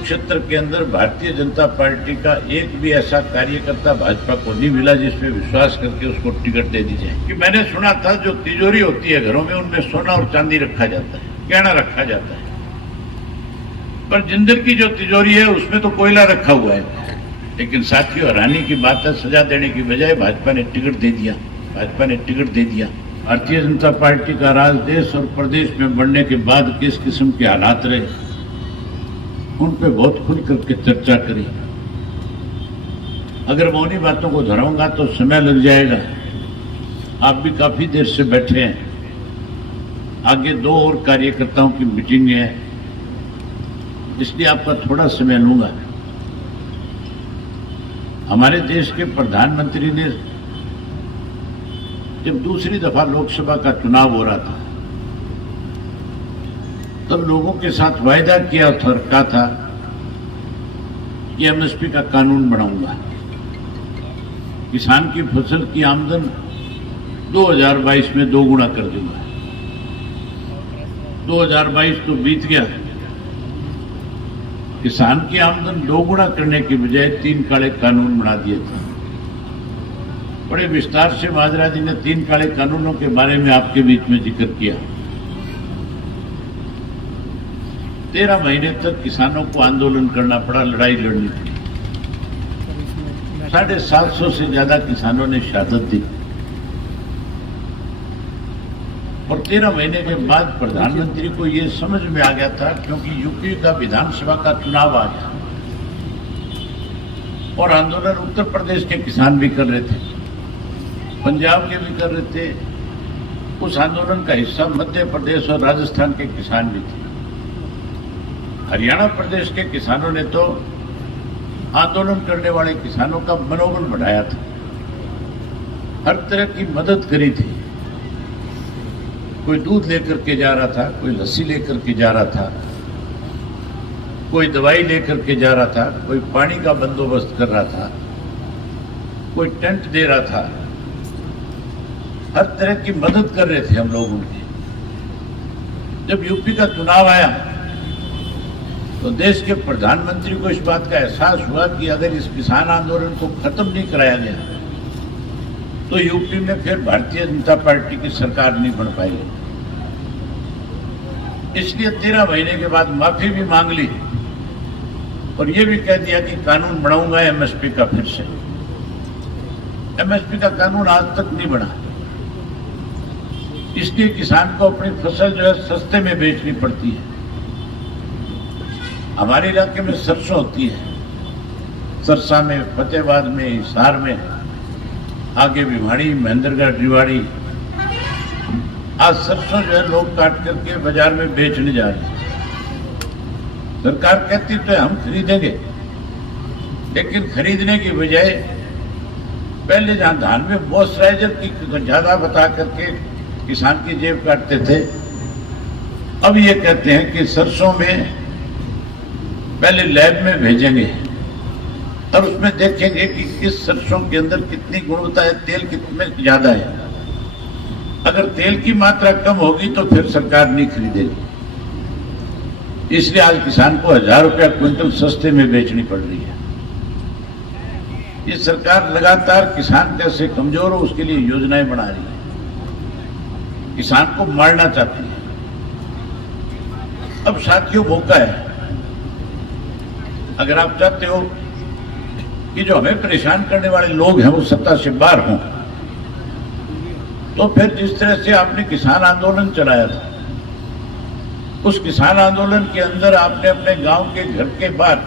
कुरुक्षेत्र के अंदर भारतीय जनता पार्टी का एक भी ऐसा कार्यकर्ता भाजपा को नहीं मिला जिसमें विश्वास करके उसको टिकट दे दी जाए। कि मैंने सुना था जो तिजोरी होती है घरों में उनमें सोना और चांदी रखा जाता है, गहना रखा जाता है, पर जिंदल की जो तिजोरी है उसमें तो कोयला रखा हुआ है। लेकिन साथियों, हैरानी की बात है, सजा देने की बजाय भाजपा ने टिकट दे दिया, भाजपा ने टिकट दे दिया। भारतीय जनता पार्टी का राज देश और प्रदेश में बढ़ने के बाद किस किस्म के हालात रहे, उन पे बहुत खुल करके चर्चा करी। अगर मैं उन्हीं बातों को दोहराऊंगा तो समय लग जाएगा। आप भी काफी देर से बैठे हैं, आगे 2 और कार्यकर्ताओं की मीटिंग है, इसलिए आपका थोड़ा समय लूंगा। हमारे देश के प्रधानमंत्री ने जब दूसरी दफा लोकसभा का चुनाव हो रहा था तब लोगों के साथ वायदा किया था, कहा था कि एमएसपी का कानून बनाऊंगा, किसान की फसल की आमदन 2022 में 2 गुना कर दूंगा। 2022 तो बीत गया, किसान की आमदन 2 गुना करने की बजाय 3 काले कानून बना दिए थे। बड़े विस्तार से महाजरा जी ने 3 काले कानूनों के बारे में आपके बीच में जिक्र किया। 13 महीने तक किसानों को आंदोलन करना पड़ा, लड़ाई लड़नी पड़ी। 750 से ज्यादा किसानों ने शहादत दी और 13 महीने के बाद प्रधानमंत्री को यह समझ में आ गया था, क्योंकि यूपी का विधानसभा का चुनाव आ गया और आंदोलन उत्तर प्रदेश के किसान भी कर रहे थे, पंजाब के भी कर रहे थे। उस आंदोलन का हिस्सा मध्य प्रदेश और राजस्थान के किसान भी थे। हरियाणा प्रदेश के किसानों ने तो आंदोलन करने वाले किसानों का मनोबल बढ़ाया था, हर तरह की मदद करी थी। कोई दूध लेकर के जा रहा था, कोई लस्सी लेकर के जा रहा था, कोई दवाई लेकर के जा रहा था, कोई पानी का बंदोबस्त कर रहा था, कोई टेंट दे रहा था, हर तरह की मदद कर रहे थे हम लोग उनकी। जब यूपी का चुनाव आया तो देश के प्रधानमंत्री को इस बात का एहसास हुआ कि अगर इस किसान आंदोलन को खत्म नहीं कराया गया तो यूपी में फिर भारतीय जनता पार्टी की सरकार नहीं बन पाएगी। इसलिए 13 महीने के बाद माफी भी मांग ली और ये भी कह दिया कि कानून बनाऊंगा एमएसपी का। फिर से एमएसपी का कानून आज तक नहीं बना, इसलिए किसान को अपनी फसल जो है सस्ते में बेचनी पड़ती है। हमारे इलाके में सरसों होती है, सरसा में, फतेहाबाद में, हिसार में, आगे भिवाड़ी, महेंद्रगढ़, रेवाड़ी। आज सरसों जो है लोग काट करके बाजार में बेचने जा रहे हैं। सरकार कहती तो हम खरीदेंगे, लेकिन खरीदने की बजाय पहले जहां धान में मॉइस्चराइजर की ज्यादा बता करके किसान की जेब काटते थे, अब ये कहते हैं कि सरसों में पहले लैब में भेजेंगे और उसमें देखेंगे कि किस सरसों के अंदर कितनी गुणवत्ता है, तेल कितने ज्यादा है। अगर तेल की मात्रा कम होगी तो फिर सरकार नहीं खरीदेगी। इसलिए आज किसान को 1000 रुपया क्विंटल सस्ते में बेचनी पड़ रही है। ये सरकार लगातार किसान कैसे कमजोर हो उसके लिए योजनाएं बना रही है, किसान को मारना चाहती है। अब साथियों, मौका है, अगर आप चाहते हो कि जो हमें परेशान करने वाले लोग हैं वो सत्ता से बाहर हों, तो फिर जिस तरह से आपने किसान आंदोलन चलाया था, उस किसान आंदोलन के अंदर आपने अपने गांव के घर के बाहर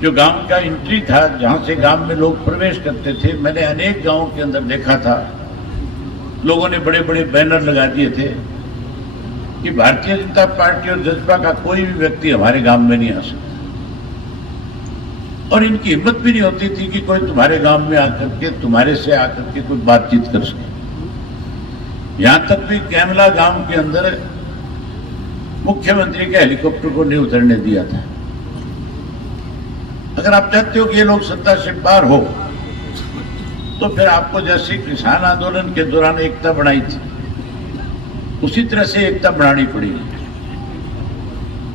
जो गांव का एंट्री था, जहां से गांव में लोग प्रवेश करते थे, मैंने अनेक गांवों के अंदर देखा था, लोगों ने बड़े बड़े बैनर लगा दिए थे कि भारतीय जनता पार्टी और जसपा का कोई भी व्यक्ति हमारे गांव में नहीं आ सकता। और इनकी हिम्मत भी नहीं होती थी कि कोई तुम्हारे गांव में आकर के, तुम्हारे से आकर के कोई बातचीत कर सके। यहां तक भी कैमला गांव के अंदर मुख्यमंत्री के हेलीकॉप्टर को नहीं उतरने दिया था। अगर आप चाहते हो कि ये लोग सत्ता से बाहर हो, तो फिर आपको जैसे किसान आंदोलन के दौरान एकता बनाई थी, उसी तरह से एकता बनानी पड़ेगी।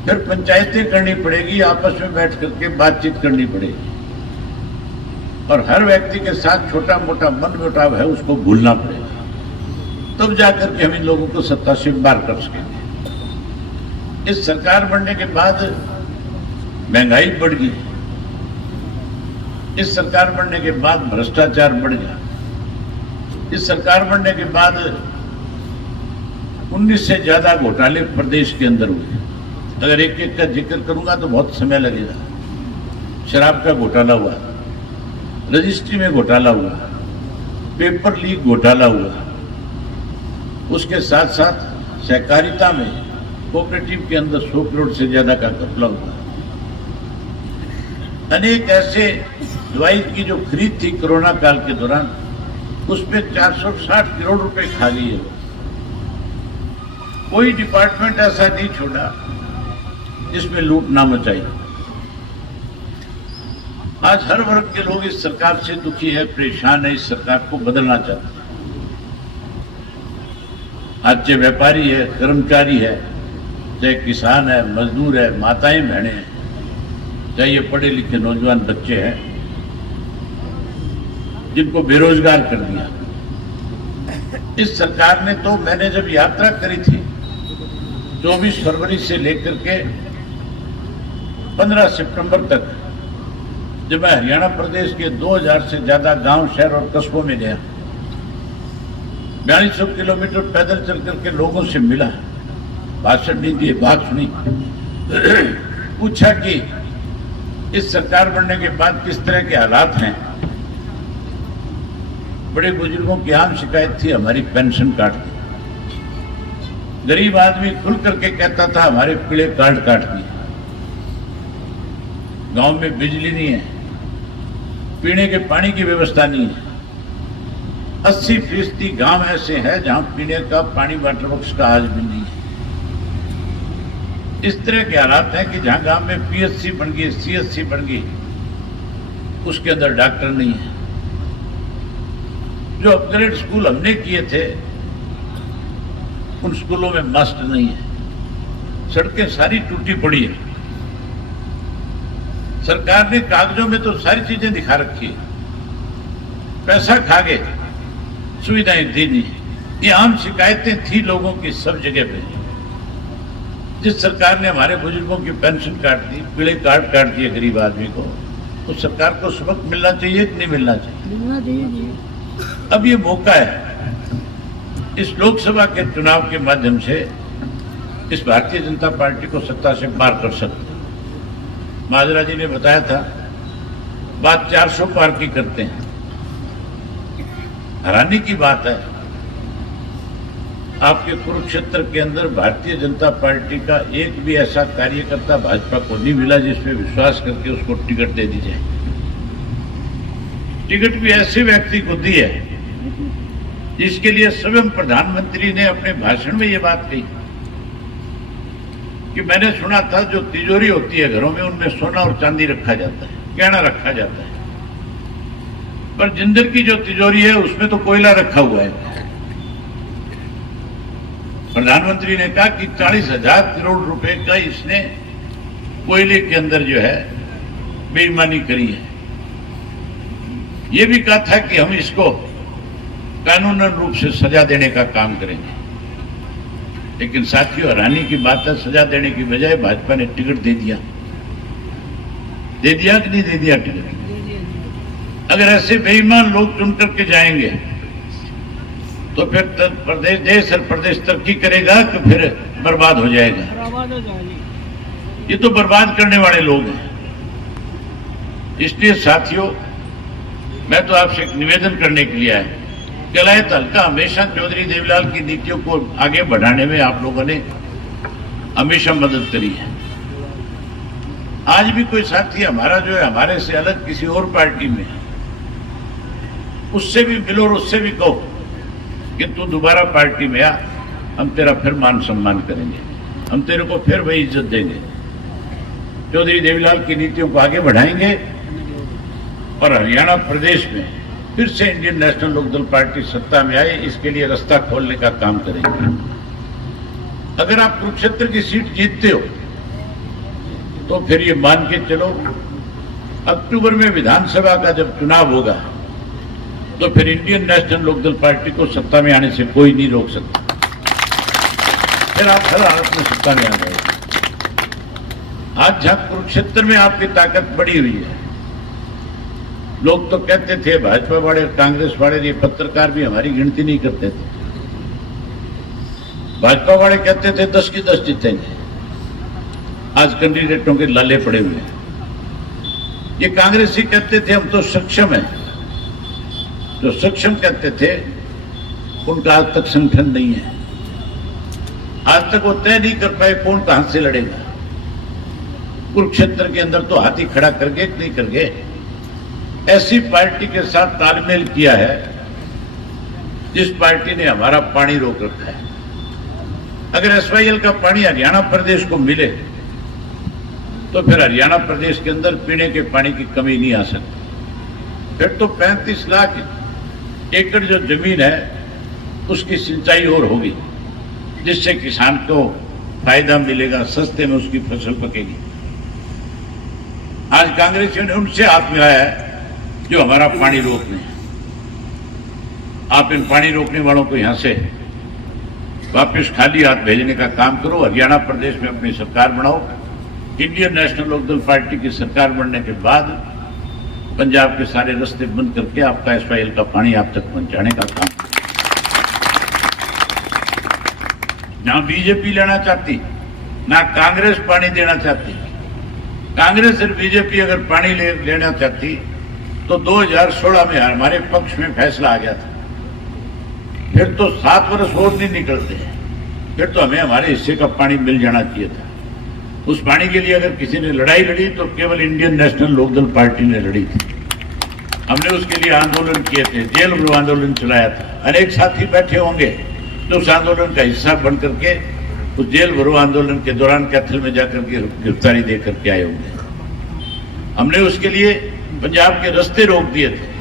फिर पंचायतें करनी पड़ेगी, आपस में बैठ करके बातचीत करनी पड़ेगी और हर व्यक्ति के साथ छोटा मोटा मनमुटाव है उसको भूलना पड़ेगा, तब जाकर के हम इन लोगों को सत्ता से बाहर कर सकेंगे। इस सरकार बनने के बाद महंगाई बढ़ गई, इस सरकार बनने के बाद भ्रष्टाचार बढ़ गया, इस सरकार बनने के बाद 19 से ज्यादा घोटाले प्रदेश के अंदर हुए। अगर एक एक का जिक्र करूंगा तो बहुत समय लगेगा। शराब का घोटाला हुआ, रजिस्ट्री में घोटाला हुआ, पेपर लीक घोटाला हुआ, उसके साथ साथ सहकारिता में कोऑपरेटिव के अंदर 100 करोड़ से ज्यादा का घपला हुआ। अनेक ऐसे दवाई की जो खरीद थी कोरोना काल के दौरान, उसमें 460 करोड़ रुपए खा लिए। कोई डिपार्टमेंट ऐसा नहीं छोड़ा जिसमें लूट ना मचाई। आज हर वर्ग के लोग इस सरकार से दुखी है, परेशान है, इस सरकार को बदलना चाहते हैं। आज चाहे व्यापारी है, कर्मचारी है, चाहे किसान है, मजदूर है, माताएं बहनें हैं, चाहे ये पढ़े लिखे नौजवान बच्चे हैं जिनको बेरोजगार कर दिया। इस सरकार ने तो, मैंने जब यात्रा करी थी 24 फरवरी से लेकर के 15 सितंबर तक, जब मैं हरियाणा प्रदेश के 2000 से ज्यादा गांव, शहर और कस्बों में गया, 4200 किलोमीटर पैदल चल करके लोगों से मिला, भाषण नहीं दिए, बात सुनी, पूछा कि इस सरकार बनने के बाद किस तरह के हालात हैं। बड़े बुजुर्गों की आम शिकायत थी हमारी पेंशन कार्ड की। गरीब आदमी खुल करके कहता था हमारे पीले कार्ड काट दिए। गांव में बिजली नहीं है, पीने के पानी की व्यवस्था नहीं है। 80% गांव ऐसे हैं जहां पीने का पानी वाटर वर्क्स का आज भी नहीं है। इस तरह के हालात हैं कि जहां गांव में पीएचसी बन गई, सीएचसी बन गई, उसके अंदर डॉक्टर नहीं है। जो अपग्रेड स्कूल हमने किए थे उन स्कूलों में मास्टर नहीं है। सड़कें सारी टूटी पड़ी है। सरकार ने कागजों में तो सारी चीजें दिखा रखी है, पैसा खा गए, सुविधाएं दी नहीं। ये आम शिकायतें थी लोगों की सब जगह पे। जिस सरकार ने हमारे बुजुर्गों की पेंशन काट दी, पीले कार्ड काट दिए गरीब आदमी को, तो सरकार को सबक मिलना चाहिए कि नहीं मिलना चाहिए? मिलना चाहिए। अब ये मौका है, इस लोकसभा के चुनाव के माध्यम से इस भारतीय जनता पार्टी को सत्ता से पार कर सकते। माजरा जी ने बताया था, बात 400 पार की करते हैं। हैरानी की बात है, आपके कुरुक्षेत्र के अंदर भारतीय जनता पार्टी का एक भी ऐसा कार्यकर्ता भाजपा को नहीं मिला जिसमें विश्वास करके उसको टिकट दे दी जाए। टिकट भी ऐसे व्यक्ति को दी है जिसके लिए स्वयं प्रधानमंत्री ने अपने भाषण में ये बात कही कि मैंने सुना था जो तिजोरी होती है घरों में, उनमें सोना और चांदी रखा जाता है, गहना रखा जाता है, पर जिंदल की जो तिजोरी है उसमें तो कोयला रखा हुआ है। प्रधानमंत्री ने कहा कि 40,000 करोड़ रुपए का इसने कोयले के अंदर जो है बेईमानी करी है। ये भी कहा था कि हम इसको कानूनन रूप से सजा देने का काम करेंगे। लेकिन साथियों, हैरानी की बात है, सजा देने की बजाय भाजपा ने टिकट दे दिया। दे दिया कि नहीं दे दिया टिकट? अगर ऐसे बेईमान लोग चुन करके जाएंगे तो फिर प्रदेश, देश और प्रदेश तरक्की करेगा तो फिर बर्बाद हो जाएगा। ये तो बर्बाद करने वाले लोग हैं। इसलिए साथियों, मैं तो आपसे एक निवेदन करने के लिए आया। कलायत हल्का हमेशा चौधरी देवीलाल की नीतियों को आगे बढ़ाने में आप लोगों ने हमेशा मदद करी है। आज भी कोई साथी हमारा जो है हमारे से अलग किसी और पार्टी में, उससे भी मिलो और उससे भी कहो कि तू दोबारा पार्टी में आ, हम तेरा फिर मान सम्मान करेंगे, हम तेरे को फिर वही इज्जत देंगे। चौधरी देवीलाल की नीतियों को आगे बढ़ाएंगे और हरियाणा प्रदेश में फिर से इंडियन नेशनल लोकदल पार्टी सत्ता में आए, इसके लिए रास्ता खोलने का काम करेंगे। अगर आप कुरुक्षेत्र की सीट जीतते हो तो फिर ये मान के चलो अक्टूबर में विधानसभा का जब चुनाव होगा तो फिर इंडियन नेशनल लोकदल पार्टी को सत्ता में आने से कोई नहीं रोक सकता। फिर आप हर हालत में सत्ता में आ जाएंगे। आज जहां कुरुक्षेत्र में आपकी ताकत बढ़ी हुई है, लोग तो कहते थे भाजपा वाले कांग्रेस वाले, ये पत्रकार भी हमारी गिनती नहीं करते थे। भाजपा वाले कहते थे 10 की 10 जीतेंगे, आज कैंडिडेटों के लाले पड़े हुए हैं। ये कांग्रेसी कहते थे हम तो सक्षम हैं, जो सक्षम कहते थे उनका आज तक संगठन नहीं है। आज तक वो तय नहीं कर पाए कौन कहां से लड़ेगा। कुरुक्षेत्र के अंदर तो हाथी खड़ा करके नहीं करके ऐसी पार्टी के साथ तालमेल किया है जिस पार्टी ने हमारा पानी रोक रखा है। अगर एसवाईएल का पानी हरियाणा प्रदेश को मिले तो फिर हरियाणा प्रदेश के अंदर पीने के पानी की कमी नहीं आ सकती। फिर तो 35 लाख एकड़ जो जमीन है उसकी सिंचाई और होगी, जिससे किसान को फायदा मिलेगा, सस्ते में उसकी फसल पकेगी। आज कांग्रेसियों ने उनसे हाथ मिलाया है जो हमारा पानी रोक रहे हैं। आप इन पानी रोकने वालों को यहां से वापस खाली हाथ भेजने का काम करो। हरियाणा प्रदेश में अपनी सरकार बनाओ। इंडियन नेशनल लोकदल पार्टी की सरकार बनने के बाद पंजाब के सारे रास्ते बंद करके आपका एसवाईएल का पानी आप तक पहुंचाने का काम। ना बीजेपी लेना चाहती, ना कांग्रेस पानी देना चाहती। कांग्रेस और बीजेपी अगर पानी लेना चाहती तो 2016 में हमारे पक्ष में फैसला आ गया था। फिर तो 7 वर्ष और नहीं निकलते, फिर तो हमें हमारे हिस्से का पानी मिल जाना चाहिए था। उस पानी के लिए अगर किसी ने लड़ाई लड़ी तो केवल इंडियन नेशनल लोकदल पार्टी ने लड़ी थी। हमने उसके लिए आंदोलन किए थे, जेल भरो आंदोलन चलाया था। अनेक साथी बैठे होंगे तो उस आंदोलन का हिस्सा बन करके उस जेल भरो आंदोलन के दौरान कैथल में जाकर के गिरफ्तारी दे करके आए होंगे। हमने उसके लिए पंजाब के रास्ते रोक दिए थे।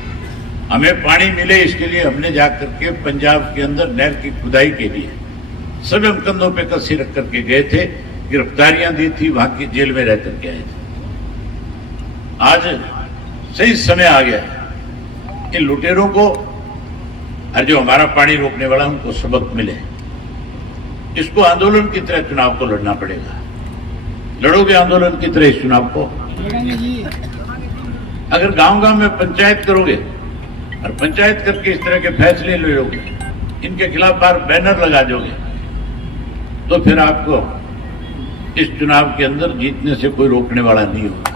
हमें पानी मिले इसके लिए हमने जाकर के पंजाब के अंदर नहर की खुदाई के लिए सब हम कंधों पे कसी रख करके गए थे, गिरफ्तारियां दी थी, वहां की जेल में रह करके आए थे। आज सही समय आ गया है इन लुटेरों को और जो हमारा पानी रोकने वाला उनको सबक मिले। इसको आंदोलन की तरह चुनाव को लड़ना पड़ेगा। लड़ोगे आंदोलन की तरह इस चुनाव को? अगर गांव-गांव में पंचायत करोगे और पंचायत करके इस तरह के फैसले ले लोगे, इनके खिलाफ बार बैनर लगा दोगे, तो फिर आपको इस चुनाव के अंदर जीतने से कोई रोकने वाला नहीं होगा।